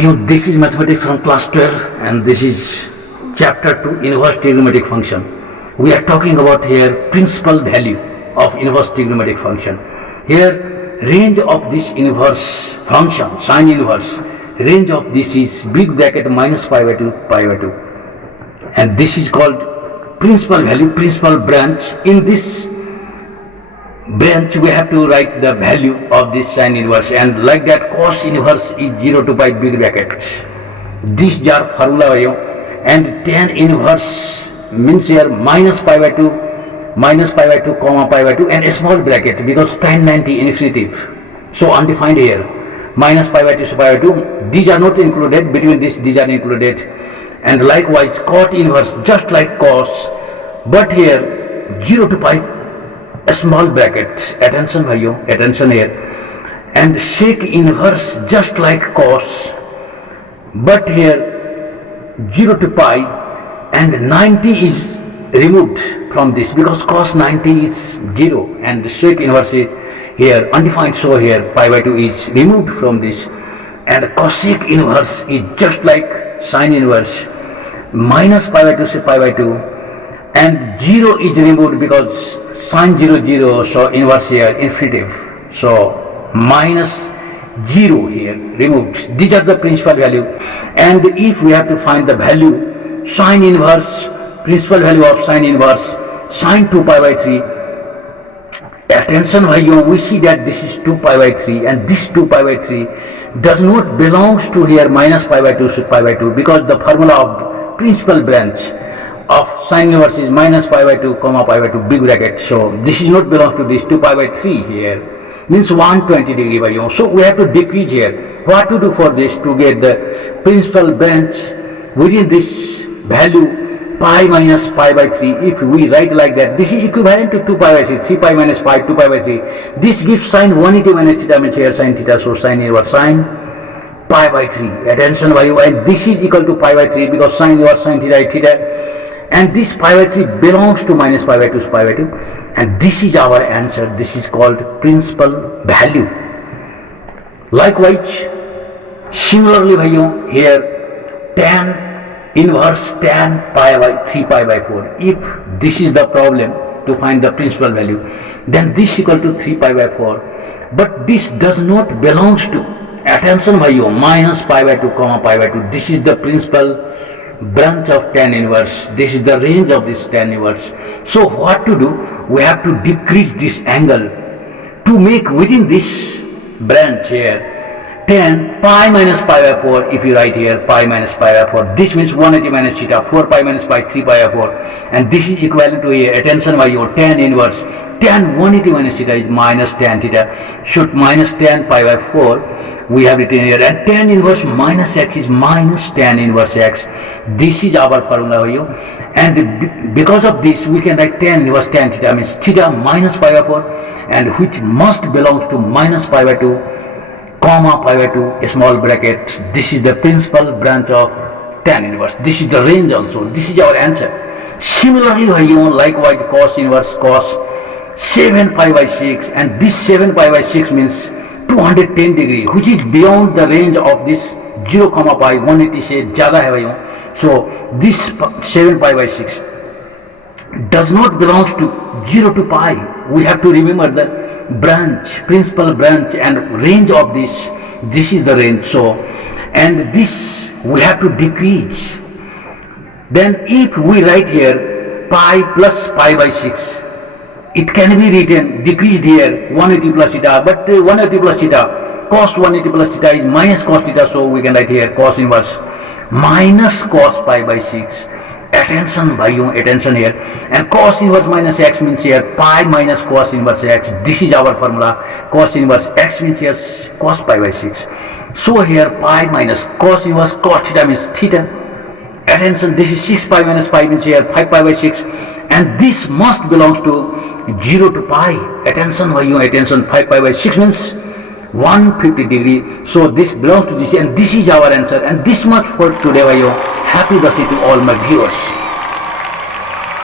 This is mathematics from class 12 and this is chapter 2 inverse trigonometric function. We are talking about here principal value of inverse trigonometric function. Here range of this inverse function, sine inverse, range of this is big bracket minus pi by 2, pi by 2. And this is called principal value, principal branch. In this branch we have to write the value of this sine inverse, and like that cos inverse is 0 to pi big brackets. These are formula and tan inverse means here minus pi by 2 comma pi by 2 and a small bracket because tan 90 infinitive. So undefined here minus pi by 2 to pi by 2. These are not included, between this these are included. And likewise cot inverse just like cos, but here 0 to pi a small bracket, attention bhaiyo, attention here, and sec inverse just like cos, but here 0 to pi and 90 is removed from this because cos 90 is 0 and sec inverse is here undefined, so here pi by 2 is removed from this, and cosec inverse is just like sine inverse minus pi by 2 to pi by 2 and 0 is removed because sine 0 0, so inverse here infinitive, so minus 0 here removed. These are the principal value, and if we have to find the value sine inverse, principal value of sine inverse sine 2 pi by 3, attention bhaiyo, we see that this is 2 pi by 3 and this 2 pi by 3 does not belongs to here minus pi by 2 to pi by 2 because the formula of principal branch of sine inverse is minus pi by 2 comma pi by 2 big bracket, so this is not belongs to this 2 pi by 3 here means 120 degree by. So we have to decrease here. What to do for this to get the principal branch within this value pi minus pi by 3? If we write like that, this is equivalent to 2 pi by 3, 3 pi minus pi, 2 pi by 3. This gives sine 180 minus theta means here sine theta, so sine inverse sine pi by 3. Attention by you, and this is equal to pi by 3 because sine inverse sine theta is theta. And this pi by 3 belongs to minus pi by 2 pi by 2, and this is our answer. This is called principal value. Likewise, similarly bhaiyo, here tan inverse tan pi by 3 pi by 4. If this is the problem to find the principal value, then this equal to 3 pi by 4, but this does not belongs to, attention bhaiyo, minus pi by 2 comma pi by 2. This is the principal branch of tan inverse, this is the range of this tan inverse. So what to do? We have to decrease this angle to make within this branch here tan pi minus pi by 4. If you write here pi minus pi by 4, this means 180 minus theta, 4 pi minus pi, 3 pi by 4, and this is equivalent to here, attention by your tan inverse, tan 180 minus theta is minus tan theta, should minus tan pi by 4 we have written here, and tan inverse minus x is minus tan inverse x. This is our formula here, and because of this we can write tan inverse tan theta means theta minus pi by 4, and which must belongs to minus pi by 2 comma pi by 2 a small bracket. This is the principal branch of tan inverse. This is the range also. This is our answer. Similarly likewise cos inverse cos 7 pi by 6, and this 7 pi by 6 means 210 degree, which is beyond the range of this 0 comma pi, 180 से ज़्यादा है भाइयों. So this 7 pi by 6 does not belongs to 0 to pi. We have to remember the branch, principal branch and range of this. This is the range. So, and this we have to decrease. Then if we write here pi plus pi by 6, it can be written decreased here 180 plus theta, but 180 plus theta, cos 180 plus theta is minus cos theta, so we can write here cos inverse minus cos pi by 6. Attention bhaiyo, attention here, and cos inverse minus x means here pi minus cos inverse x. This is our formula. Cos inverse x means here cos pi by 6. So here pi minus cos inverse cos theta means theta. Attention, this is 6 pi minus pi means here 5 pi by 6, and this must belongs to 0 to pi. Attention bhaiyo, attention, 5 pi by 6 means 150 degree. So this belongs to this, and this is our answer, and this much for today bhaiyo. Happy Dasi to all my viewers.